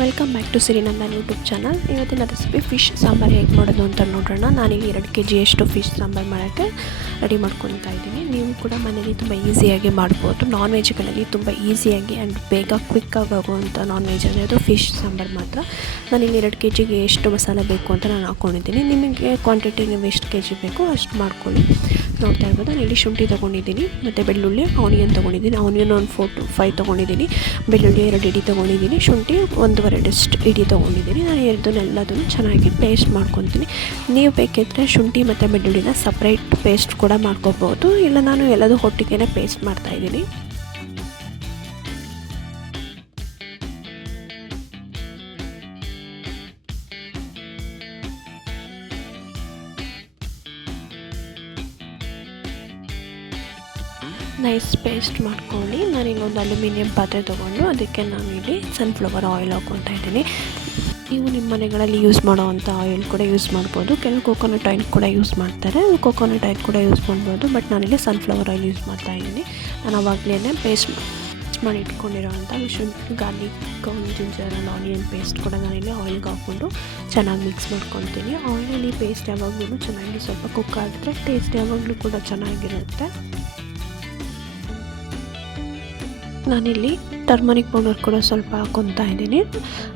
Welcome back to Sirinandan YouTube channel. ಇವತ್ತಿನ recipe fish sambar ಹೇಗೆ ಮಾಡೋದು ಅಂತ ನೋಡೋಣ. ನಾನಿಲ್ಲಿ 2 kg ಅಷ್ಟು ಫಿಶ್ ಸಾಂಬಾರು ಮಾಡೋಕ್ಕೆ ರೆಡಿ ಮಾಡ್ಕೊತಾ ಇದ್ದೀನಿ. ನೀವು ಕೂಡ ಮನೇಲಿ ತುಂಬ ಈಸಿಯಾಗಿ ಮಾಡ್ಬೋದು. ನಾನ್ ವೆಜ್ಗಳಲ್ಲಿ ತುಂಬ ಈಸಿಯಾಗಿ ಆ್ಯಂಡ್ ಬೇಗ ಕ್ವಿಕ್ಕಾಗಿ ಆಗುವಂಥ ನಾನ್ ವೆಜ್ ಅಂದರೆ ಅದು ಫಿಶ್ ಸಾಂಬಾರು ಮಾತ್ರ. ನಾನಿಲ್ಲಿ 2 kgಗೆ ಎಷ್ಟು ಮಸಾಲೆ ಬೇಕು ಅಂತ ನಾನು ಹಾಕ್ಕೊಂಡಿದ್ದೀನಿ. ನಿಮಗೆ ಕ್ವಾಂಟಿಟಿ ನೀವು ಎಷ್ಟು kg ಬೇಕೋ ಅಷ್ಟು ಮಾಡ್ಕೊಳ್ಳಿ. ನೋಡ್ತಾ ಇರ್ಬೋದು, ನಾನು ಇಲ್ಲಿ ಶುಂಠಿ ತೊಗೊಂಡಿದ್ದೀನಿ, ಮತ್ತು ಬೆಳ್ಳುಳ್ಳಿ, ಆನಿಯನ್ ತೊಗೊಂಡಿದ್ದೀನಿ. ಆನಿಯನ್ ಒಂದು 4 to 5 ತೊಗೊಂಡಿದ್ದೀನಿ, ಬೆಳ್ಳುಳ್ಳಿ 2 ಇಡಿ ತೊಗೊಂಡಿದ್ದೀನಿ, ಶುಂಠಿ 1.5 ಇಡಿ ತೊಗೊಂಡಿದ್ದೀನಿ. ನಾನು ಎಲ್ಲದನ್ನು ಚೆನ್ನಾಗಿ ಪೇಸ್ಟ್ ಮಾಡ್ಕೊತೀನಿ. ನೀವು ಬೇಕಿದ್ದರೆ ಶುಂಠಿ ಮತ್ತು ಬೆಳ್ಳುಳ್ಳಿನ ಸಪ್ರೇಟ್ ಪೇಸ್ಟ್ ಕೂಡ ಮಾಡ್ಕೋಬೋದು, ಇಲ್ಲ ನಾನು ಎಲ್ಲದೂ ಒಟ್ಟಿಗೆ ಪೇಸ್ಟ್ ಮಾಡ್ತಾಯಿದ್ದೀನಿ. ನೈಸ್ ಪೇಸ್ಟ್ ಮಾಡ್ಕೊಳ್ಳಿ. ನಾನೀಗ ಒಂದು ಅಲ್ಯೂಮಿನಿಯಂ ಪಾತ್ರೆ ತೊಗೊಂಡು ಅದಕ್ಕೆ ನಾನಿಲ್ಲಿ ಸನ್ಫ್ಲವರ್ ಆಯಿಲ್ ಹಾಕ್ಕೊತಾ ಇದ್ದೀನಿ. ನೀವು ನಿಮ್ಮ ಮನೆಗಳಲ್ಲಿ ಯೂಸ್ ಮಾಡೋವಂಥ ಆಯಿಲ್ ಕೂಡ ಯೂಸ್ ಮಾಡ್ಬೋದು. ಕೆಲವು ಕೋಕೋನಟ್ ಆಯಿಲ್ ಕೂಡ ಯೂಸ್ ಮಾಡ್ತಾರೆ, ಕೋಕೋನಟ್ ಆಯಿಲ್ ಕೂಡ ಯೂಸ್ ಮಾಡ್ಬೋದು. ಬಟ್ ನಾನಿಲ್ಲಿ ಸನ್ಫ್ಲವರ್ ಆಯಿಲ್ ಯೂಸ್ ಮಾಡ್ತಾಯಿದ್ದೀನಿ. ನಾನು ಆವಾಗಲೇ ಪೇಸ್ಟ್ ಮಾಡಿ ಇಟ್ಕೊಂಡಿರೋವಂಥ garlic, ginger and onion paste ಕೂಡ ನಾನಿಲ್ಲಿ ಆಯಿಲ್ಗೆ ಹಾಕ್ಕೊಂಡು ಚೆನ್ನಾಗಿ ಮಿಕ್ಸ್ ಮಾಡ್ಕೊತೀನಿ. ಆಯಿಲಲ್ಲಿ ಪೇಸ್ಟ್ ಯಾವಾಗಲೂ ಚೆನ್ನಾಗಿ ಸ್ವಲ್ಪ ಕುಕ್ ಆಗಿದ್ರೆ ಟೇಸ್ಟ್ ಯಾವಾಗಲೂ ಕೂಡ ಚೆನ್ನಾಗಿರುತ್ತೆ. ನಾನಿಲ್ಲಿ ಟರ್ಮರಿಕ್ ಪೌಡರ್ ಕೂಡ ಸ್ವಲ್ಪ ಹಾಕ್ಕೊತಾ ಇದ್ದೀನಿ.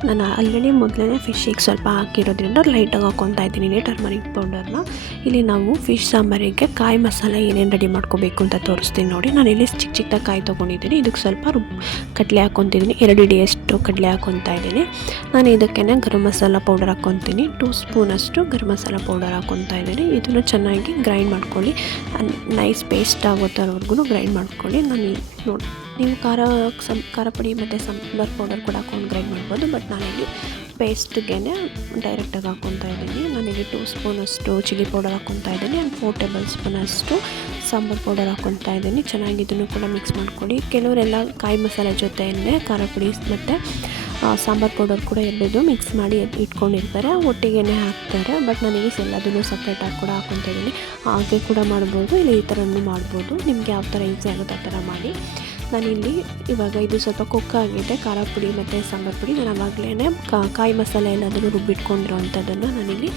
ನಾನು ಆಲ್ರೆಡಿ ಮೊದಲೇ ಫಿಶ್ಶಿಗೆ ಸ್ವಲ್ಪ ಹಾಕಿರೋದ್ರಿಂದ ಲೈಟಾಗಿ ಹಾಕ್ಕೊತಾ ಇದ್ದೀನಿ ಇಲ್ಲಿ ಟರ್ಮರಿಕ್ ಪೌಡರ್ನ. ಇಲ್ಲಿ ನಾವು ಫಿಶ್ ಸಾಂಬಾರಿಗೆ ಕಾಯಿ ಮಸಾಲೆ ಏನೇನು ರೆಡಿ ಮಾಡ್ಕೋಬೇಕು ಅಂತ ತೋರಿಸ್ತೀನಿ ನೋಡಿ. ನಾನಿಲ್ಲಿ ಚಿಕ್ಕದಾಗಿ ಕಾಯಿ ತೊಗೊಂಡಿದ್ದೀನಿ. ಇದಕ್ಕೆ ಸ್ವಲ್ಪ ಕಡಲೆ ಹಾಕ್ಕೊತಿದ್ದೀನಿ, 2 ಇಡಿಯಷ್ಟು ಕಡಲೆ ಹಾಕ್ಕೊತಾ ಇದ್ದೀನಿ. ನಾನು ಇದಕ್ಕೆ ಗರಂ ಮಸಾಲ ಪೌಡರ್ ಹಾಕ್ಕೊತೀನಿ, 2 ಸ್ಪೂನಷ್ಟು ಗರಂ ಮಸಾಲ ಪೌಡರ್ ಹಾಕ್ಕೊತಾ ಇದ್ದೀನಿ. ಇದನ್ನು ಚೆನ್ನಾಗಿ ಗ್ರೈಂಡ್ ಮಾಡ್ಕೊಳ್ಳಿ, ನೈಸ್ ಪೇಸ್ಟ್ ಆಗೋ ಥರವರೆಗೂ ಗ್ರೈಂಡ್ ಮಾಡ್ಕೊಳ್ಳಿ. ನಾನು ನೋಡಿ, ನೀವು ಖಾರ ಪುಡಿ ಮತ್ತು ಸಾಂಬಾರ್ ಪೌಡರ್ ಕೂಡ ಹಾಕ್ಕೊಂಡು ಗ್ರೈಂಡ್ ಮಾಡ್ಬೋದು. ಬಟ್ ನಾನಿಲ್ಲಿ ಪೇಸ್ಟ್ಗೆ ಡೈರೆಕ್ಟಾಗಿ ಹಾಕ್ಕೊತಾ ಇದ್ದೀನಿ. ನಾನಿಲ್ಲಿ 2 ಸ್ಪೂನಷ್ಟು ಚಿಲ್ಲಿ ಪೌಡರ್ ಹಾಕ್ಕೊತಾ ಇದ್ದೀನಿ ಆ್ಯಂಡ್ 4 ಟೇಬಲ್ ಸ್ಪೂನಷ್ಟು ಸಾಂಬಾರು ಪೌಡರ್ ಹಾಕ್ಕೊತಾ ಇದ್ದೀನಿ. ಚೆನ್ನಾಗಿ ಇದನ್ನು ಕೂಡ ಮಿಕ್ಸ್ ಮಾಡ್ಕೊಳ್ಳಿ. ಕೆಲವರೆಲ್ಲ ಕಾಯಿ ಮಸಾಲೆ ಜೊತೆಯೇ ಖಾರ ಪುಡಿ ಮತ್ತು ಸಾಂಬಾರು ಪೌಡರ್ ಕೂಡ ಎಲ್ಲದೂ ಮಿಕ್ಸ್ ಮಾಡಿ ಇಟ್ಕೊಂಡಿರ್ತಾರೆ, ಒಟ್ಟಿಗೆ ಹಾಕ್ತಾರೆ. ಬಟ್ ನನಗೆ ಎಲ್ಲದನ್ನು ಸಪ್ರೇಟಾಗಿ ಕೂಡ ಹಾಕ್ಕೊತಾ ಇದ್ದೀನಿ. ಹಾಗೆ ಕೂಡ ಮಾಡ್ಬೋದು, ಇಲ್ಲ ಈ ಥರನೂ ಮಾಡ್ಬೋದು. ನಿಮಗೆ ಯಾವ ಥರ ಈಸಿ ಆಗುತ್ತೆ ಆ ಥರ ಮಾಡಿ. ನಾನಿಲ್ಲಿ ಇವಾಗ ಇದು ಸ್ವಲ್ಪ ಕುಕ್ಕಾಗಿದೆ, ಖಾರ ಪುಡಿ ಮತ್ತು ಸಾಂಬಾರು ಪುಡಿ. ನಾನು ಆವಾಗಲೇ ಕಾಯಿ ಮಸಾಲೆ ಎಲ್ಲದನ್ನು ರುಬ್ಬಿಟ್ಕೊಂಡಿರೋವಂಥದ್ದನ್ನು ನಾನಿಲ್ಲಿ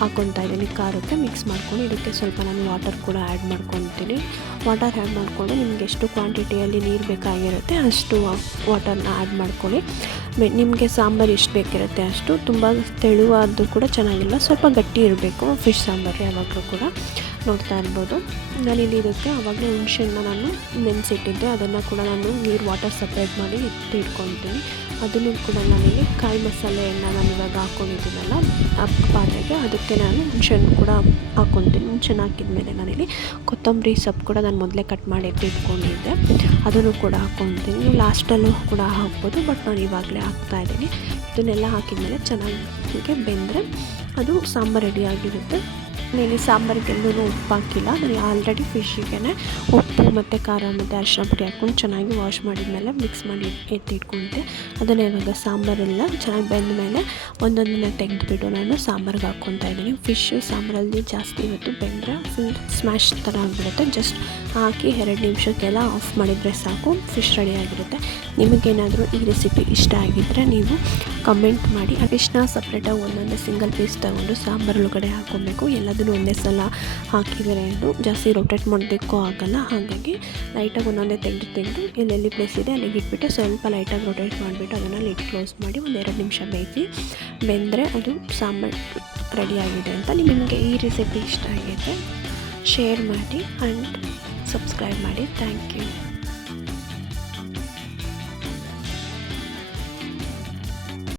ಹಾಕ್ಕೊತಾ ಇದ್ದೀನಿ. ಖಾರಕ್ಕೆ ಮಿಕ್ಸ್ ಮಾಡ್ಕೊಂಡು ಇದಕ್ಕೆ ಸ್ವಲ್ಪ ನಾನು ವಾಟರ್ ಕೂಡ ಆ್ಯಡ್ ಮಾಡ್ಕೊತೀನಿ. ವಾಟರ್ ಆ್ಯಡ್ ಮಾಡಿಕೊಂಡು ನಿಮಗೆ ಎಷ್ಟು ಕ್ವಾಂಟಿಟಿಯಲ್ಲಿ ನೀರು ಬೇಕಾಗಿರುತ್ತೆ ಅಷ್ಟು ವಾಟರ್ನ ಆ್ಯಡ್ ಮಾಡ್ಕೊಳ್ಳಿ. ನಿಮಗೆ ಸಾಂಬಾರು ಎಷ್ಟು ಬೇಕಿರುತ್ತೆ ಅಷ್ಟು. ತುಂಬ ತೆಳುವಾದ್ದು ಕೂಡ ಚೆನ್ನಾಗಿಲ್ಲ, ಸ್ವಲ್ಪ ಗಟ್ಟಿ ಇರಬೇಕು ಫಿಶ್ ಸಾಂಬಾರು ಯಾವಾಗಲೂ ಕೂಡ. ನೋಡ್ತಾ ಇರ್ಬೋದು, ನಾನಿಲ್ಲಿ ಇದಕ್ಕೆ ಆವಾಗಲೇ ಹುಣಸೆಹಣ್ಣು ನಾನು ನೆನೆಸಿಟ್ಟಿದ್ದೆ, ಅದನ್ನು ಕೂಡ ನಾನು ವಾಟರ್ ಸಪ್ರೇಟ್ ಮಾಡಿ ಇಟ್ಕೊತೀನಿ. ಅದನ್ನು ಕೂಡ ನಾನಿಲ್ಲಿ ಕಾಯಿ ಮಸಾಲೆಯನ್ನು ನಾನು ಇವಾಗ ಹಾಕ್ಕೊಂಡಿದ್ದೀನಲ್ಲ ಆ ಪಾತ್ರೆಗೆ, ಅದಕ್ಕೆ ನಾನು ಹುಣಸೆಹಣ್ಣು ಕೂಡ ಹಾಕ್ಕೊತೀನಿ. ಹುಣಸೆಹಣ್ಣು ಹಾಕಿದ್ಮೇಲೆ ನಾನಿಲ್ಲಿ ಕೊತ್ತಂಬರಿ ಸೊಪ್ಪು ಕೂಡ ನಾನು ಮೊದಲೇ ಕಟ್ ಮಾಡಿ ಇಟ್ಕೊಂಡಿದ್ದೆ, ಅದನ್ನು ಕೂಡ ಹಾಕ್ಕೊತೀನಿ. ನೀವು ಲಾಸ್ಟಲ್ಲೂ ಕೂಡ ಹಾಕ್ಬೋದು, ಬಟ್ ನಾನು ಇವಾಗಲೇ ಹಾಕ್ತಾಯಿದ್ದೀನಿ. ಇದನ್ನೆಲ್ಲ ಹಾಕಿದ್ಮೇಲೆ ಚೆನ್ನಾಗಿ ಬೆಂದರೆ ಅದು ಸಾಂಬಾರು ರೆಡಿಯಾಗಿರುತ್ತೆ. ನಾನು ಸಾಂಬಾರಿಗೆಲ್ಲೂ ಉಪ್ಪು ಹಾಕಿಲ್ಲ, ನಾನು ಆಲ್ರೆಡಿ ಫಿಶ್ಶಿಗೆ ಉಪ್ಪು ಮತ್ತು ಖಾರ ಮತ್ತು ಅರಿಶಿನ ಪುಡಿ ಹಾಕ್ಕೊಂಡು ಚೆನ್ನಾಗಿ ವಾಶ್ ಮಾಡಿದ್ಮೇಲೆ ಮಿಕ್ಸ್ ಮಾಡಿ ಎತ್ತಿಟ್ಕೊಂಡೆ. ಅದನ್ನು ಇವಾಗ ಸಾಂಬಾರೆಲ್ಲ ಚೆನ್ನಾಗಿ ಬೆಂದ ಮೇಲೆ ಒಂದೊಂದನ್ನು ತೆಗೆದುಬಿಟ್ಟು ನಾನು ಸಾಂಬಾರಿಗೆ ಹಾಕ್ಕೊತಾ ಇದ್ದೀನಿ. ಫಿಶ್ಶು ಸಾಂಬಾರಲ್ಲಿ ಜಾಸ್ತಿ ಇವತ್ತು ಬೆಂದರೆ ಫುಲ್ ಸ್ಮ್ಯಾಶ್ ಥರ ಆಗಿಬಿಡುತ್ತೆ. ಜಸ್ಟ್ ಹಾಕಿ 2 ನಿಮಿಷಕ್ಕೆಲ್ಲ ಆಫ್ ಮಾಡಿದರೆ ಸಾಕು, ಫಿಶ್ ರೆಡಿಯಾಗಿರುತ್ತೆ. ನಿಮಗೇನಾದರೂ ಈ ರೆಸಿಪಿ ಇಷ್ಟ ಆಗಿದ್ದರೆ ನೀವು ಕಮೆಂಟ್ ಮಾಡಿ. ಆ ಫಿಶ್ನ ಸಪ್ರೇಟಾಗಿ ಒಂದೊಂದೇ ಸಿಂಗಲ್ ಪೀಸ್ ತೊಗೊಂಡು ಸಾಂಬಾರು ಒಳಗಡೆ ಹಾಕ್ಕೊಬೇಕು. ಎಲ್ಲದನ್ನು ಒಂದೇ ಸಲ ಹಾಕಿದರೆ ಜಾಸ್ತಿ ರೊಟೇಟ್ ಮಾಡೋದಕ್ಕೂ ಆಗೋಲ್ಲ. ಹಾಗಾಗಿ ಲೈಟಾಗಿ ಒಂದೊಂದೇ ತೆಗೆದು ಎಲ್ಲೆಲ್ಲಿ ಪ್ಲೇಸ್ ಇದೆ ಅಲ್ಲಿಗೆ ಇಟ್ಬಿಟ್ಟು ಸ್ವಲ್ಪ ಲೈಟಾಗಿ ರೊಟೇಟ್ ಮಾಡಿಬಿಟ್ಟು ಅದನ್ನು ಲಿಡ್ ಕ್ಲೋಸ್ ಮಾಡಿ ಒಂದು 2 ನಿಮಿಷ ಬೆಂದರೆ ಅದು ಸಾಂಬಾರು ರೆಡಿಯಾಗಿದೆ ಅಂತ. ನಿಮಗೆ ಈ ರೆಸಿಪಿ ಇಷ್ಟ ಆಗಿದೆ ಶೇರ್ ಮಾಡಿ ಆ್ಯಂಡ್ ಸಬ್ಸ್ಕ್ರೈಬ್ ಮಾಡಿ. Thank you.